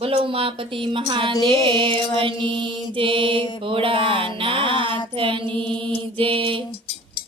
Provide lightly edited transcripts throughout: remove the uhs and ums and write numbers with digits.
બોલો ઉમાપતિ મહાદેવની જય, ભોળાનાથની જય।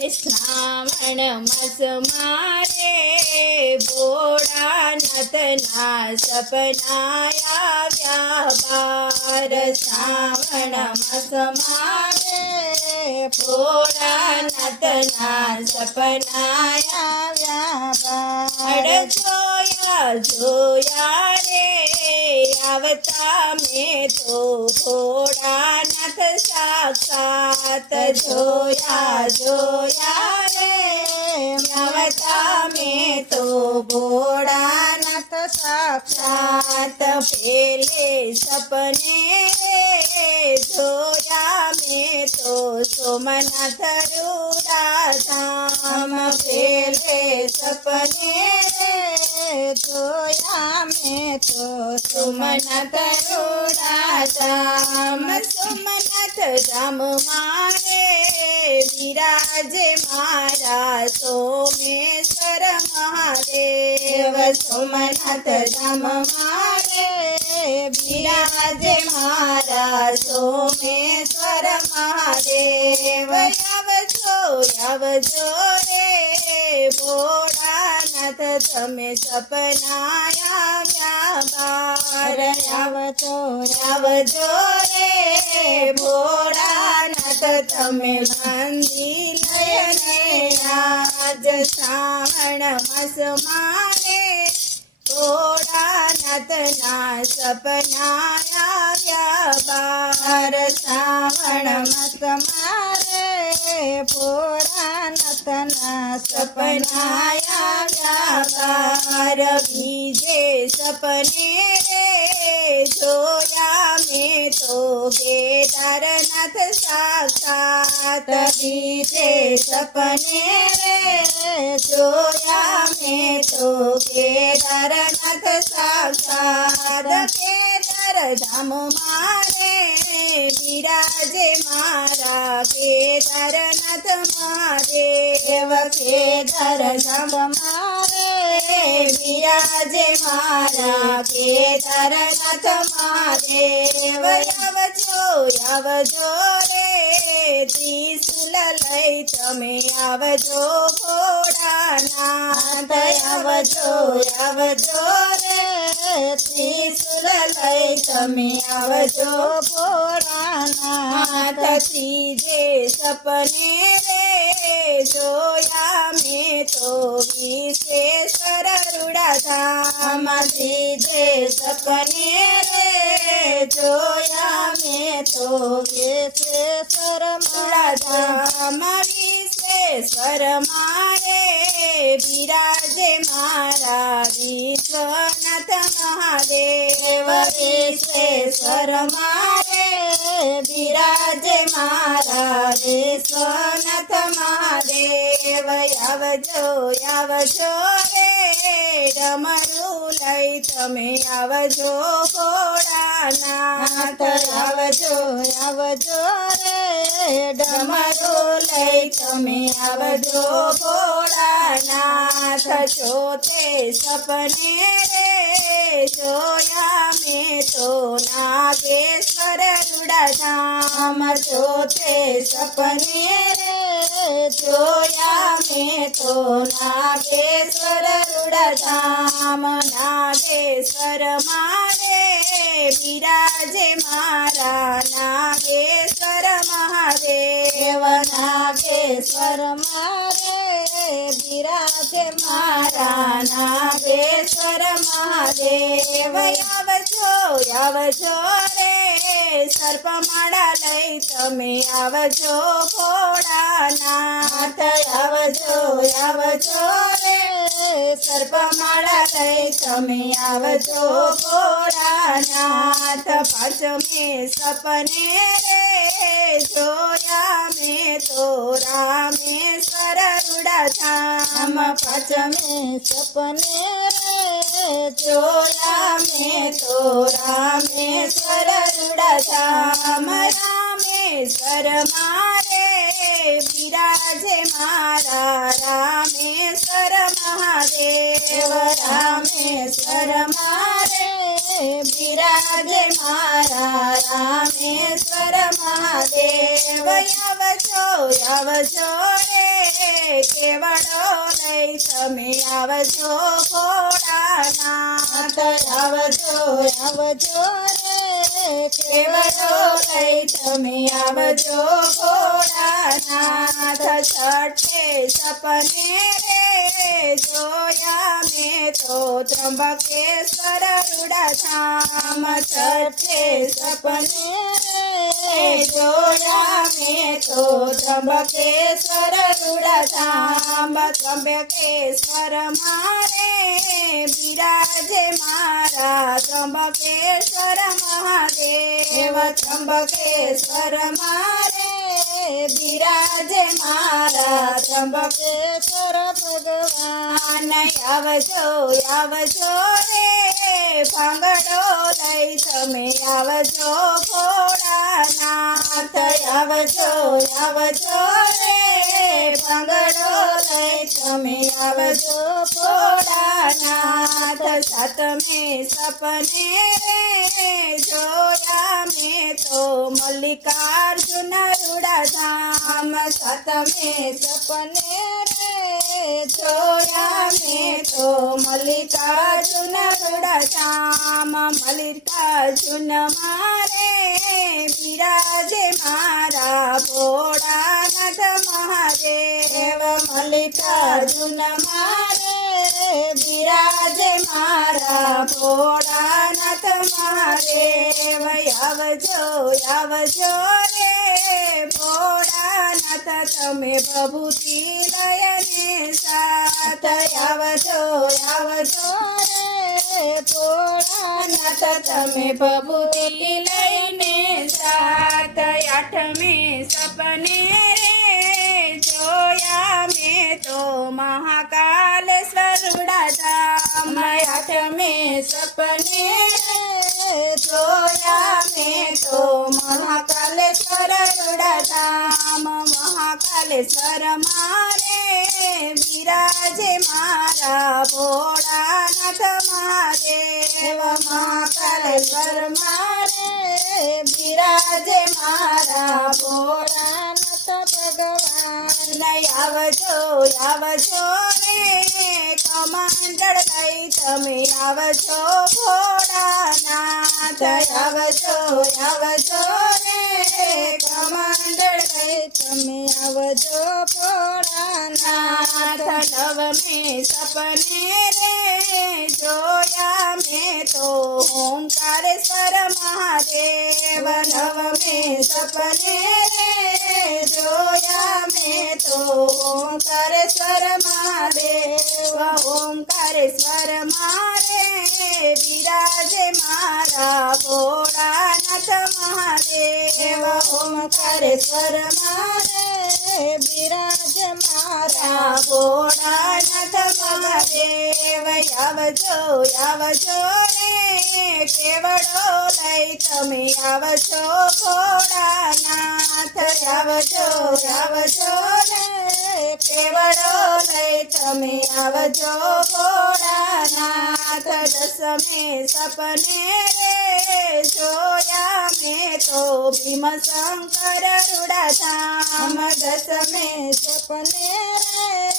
એ શ્રાવણ માસ મારે ભોળાનાથના સપના આવ્યા બાર। શ્રાવણ માસ મારે ભોળાનાથના સપના આવ્યા બાર। જોયા જોયા રે આવતા મેં તો ભોળાનાથ સાક્ષાત। જોયા જોયા રે આવતા મેં તો ભોળાનાથ સાક્ષાત। પેલે સપને જોયા મેં તો સોમનાથ રૂડાધામ। પેલે સપને જોયા મેં તો સોમનાથ રૂડાધામ। સોમનાથ ધામ મારે બિરાજે મારા સોમેશ્વર મહાદેવ। સોમનાથ ધામ મારે બિરાજે મારા સોમેશ્વર મહાદેવ। આવજો આવજો રે ભોળાનાથ તમે સપના આવ્યા બાર। આવજો આવજો રે ભોળાનાથ તમે બાંધી લઈને આજ। શ્રાવણ માસ મારે ભોળાનાથના સપના આવ્યા બાર। શ્રાવણ માસ મારે ભોળાનાથના સપના આવ્યા બાર। બીજે સપને જોયા મેં તો કેદારનાથ સાક્ષાત। બીજે સપને જોયા મેં તો કેદારનાથ સાક્ષાત। કેદાર ધામ મારે બિરાજે મારા કેદારનાથ મહાદેવ। કેદાર ધામ મારે બિરાજે મારા કેદારનાથ મહાદેવ। આવજો આવજો રે ત્રિશુલ લઈ તમે આવજો ભોળાનાથ। આવજો આવજો રે ત્રિશુલ લઈ તમે આવજો ભોળાનાથ। ત્રીજે સપને જોયા મેં તો વિશ્વેશ્વર રૂડાધામ। ત્રીજે સપને જોયા મેં તો વિશ્વેશ્વર રૂડાધામ। વિશ્વેશ્વર મારે બિરાજે મારા વિશ્વનાથ મહાદેવ। વિશ્વેશ્વર મારે બિરાજે મારા વિશ્વનાથ મહાદેવ। આવજો આવજો રે ડમરું લઈ તમે આવજો ભોળાનાથ। આવજો આવજો રે ડમરું લઈ તમે આવજો ભોળાનાથ। ચોથે સપને જોયા મેં તો નાગેશ્વર રૂડાધામ। ચોથે સપને જોયા મેં તો નાગેશ્વર રૂડાધામ। નાગેશ્વર મારે બિરાજે મારા નાગેશ્વર મહાદેવ। નાગેશ્વર મારે બિરાજે મારા નાગેશ્વર મહાદેવ। આવજો આવજો રે સર્પમાળા લઈ તમે આવજો ભોળાનાથ। આવજો આવજો રે સર્પમાળા લઈ તમે આવજો ભોળાનાથ। પાંચમે સપને જોયા મેં તો રામેશ્વર રૂડાધામ। પાંચમે સપને જોયા મેં તો રામેશ્વર રૂડાધામ। રામેશ્વર મારે બિરાજે મારા રામેશ્વર મહાદેવ। રામેશ્વર મારે બિરાજે મારા રામેશ્વર મહાદેવ આવજો રે કેવડો લઈ તમે આવજો ભોળાનાથ આવજો રે કેવડો લઈ તમે આવજો ભોળાનાથ છઠે સપને રે જોયા મેં તો ત્રંબકેશ્વર રૂડાધામ છઠે સપને રે જોયા મેં તો ત્રંબકેશ્વર રૂડાધામ ત્રંબકેશ્વર મારે બિરાજે મારા ત્રંબકેશ્વર મહાદેવ ત્રંબકેશ્વર મારે બિરાજે મારા ત્રંબકેશ્વર ભગવાન આવજો રે ભાંગડો લઈ તમે આવજો ભોળાનાથ આવજો રે ભાંગડો લઈ તમે આવજો ભોળાનાથ સાતમે સપને રે જોયા મેં તો મલ્લિકાર્જુન રૂડાધામ સાતમે સપને રે જોયા મેં તો મલ્લિકાર્જુન રૂડાધામ મલ્લિકાર્જુન મારે બિરાજે મારા ભોળાનાથ મહાદેવ મલ્લિકાર્જુન મારે બિરાજે મારા ભોળાનાથ મહાદેવ આવજો રે ભોળાનાથ તમે પ્રભુતિ લયને સાથ આવજો રે ભોળાનાથ તમે પ્રભુતિ લઈને સાથ આઠમે સપને રે જોયા મેં તો મહાકાલેશ્વર રૂડાધામ આઠમે સપને જોયા મેં તો મહાકાલેશ્વર રૂડાધામ મહાકાલેશ્વર મારે બિરાજે મારા ભોળાનાથ મહાદેવ મહાકાલેશ્વર મારે બિરાજે મારા ભોળાનાથ ભગવાન આવજો રે કમંડળ લઈ તમે આવજો ભોળાનાથ આવજો રે કમંડળ લઈ તમે આવજો ભોળાનાથ નવમે સપને રે જોયા મેં તો ઓંકારેશ્વર મહાદેવ નવમે સપને રે જોયા મેં તો ઓંકારેશ્વર મહાદેવ ઓંકારેશ્વર મારે બિરાજે મારા ભોળાનાથ મહાદેવ ઓંકારેશ્વર મારે બિરાજે મારા ભોળાનાથ મહાદેવ આવજો રે કેવડો લઈ તમે આવજો ભોળાનાથ આવજો રે કેવડો લઈ તમે આવજો ભોળાનાથ દસમે સપને રે જોયા મેં તો ભીમશંકર રૂડાધામ દસમે સપને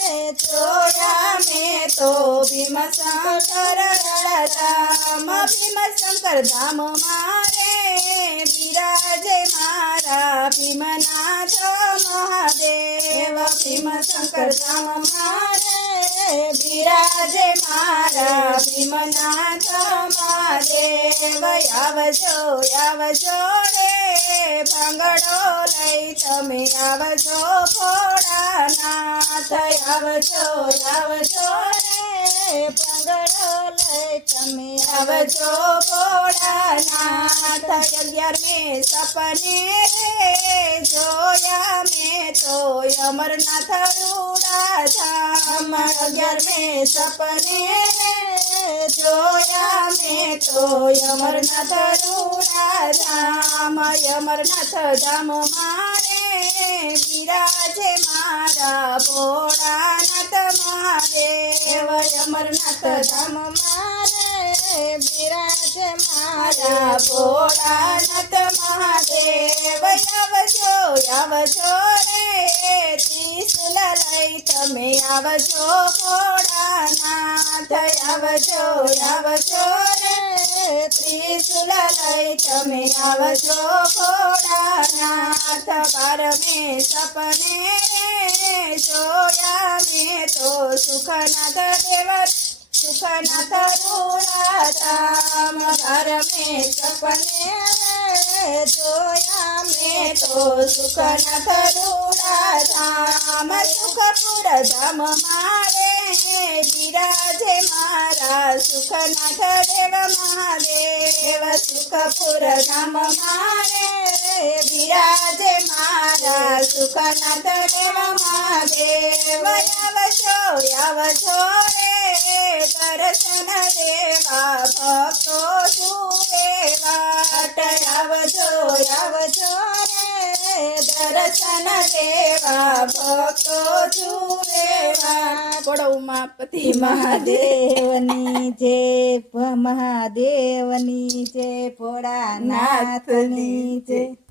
રે જોયા મેં તો ભીમશંકર રૂડાધામ ભીમશંકર ધામ મારે બિરાજે મારા ભીમનાથ મહાદેવ ભીમશંકર ધામ મારે બિરાજે મારા ભીમનાથ મહાદેવ આવજો રે ભાંગડો લઈ તમે આવજો ભોળાનાથ આવજો રે ભાંગડો લઈ તમે આવજો ભોળાનાથ 11મે સપને રે જોયા મેં તો અમરનાથ રૂડાધામ 11મે સપને રે જોયા મેં તો અમરનાથ રૂડાધામ અમરનાથ ધામ મારે બિરાજે મારા ભોળાનાથ મહાદેવ અમરનાથ ધામ મારે બિરાજે મારા ભોળાનાથ મહાદેવ આવજો આવજો રે ત્રિશુલ લઈ તમે આવજો ભોળાનાથ આવજો આવજો રે ત્રિશુલ લઈ તમે આવજો ભોળાનાથ બારમે સપને રે જોયા મેં તો સુખનાથ દેવ સુખનાથ રૂડાધામ બારમે સપને જોયા મેં તો સુખનાથ રૂડાધામ સુખપુર ધામ મારે બિરાજે મારા સુખનાથ દેવ મહાદેવ સુખપુર ધામ મારે બિરાજે મારા સુખનાથ દેવ મહાદેવ આવજો આવજો રે દર્શન દેવા ભક્તો જુએ વાટ આવજો આવજો રે દર્શન દેવા ભક્તો જુએ વાટ બોલો ઉમાપતિ મહાદેવની જય મહાદેવની જય ભોળાનાથની જય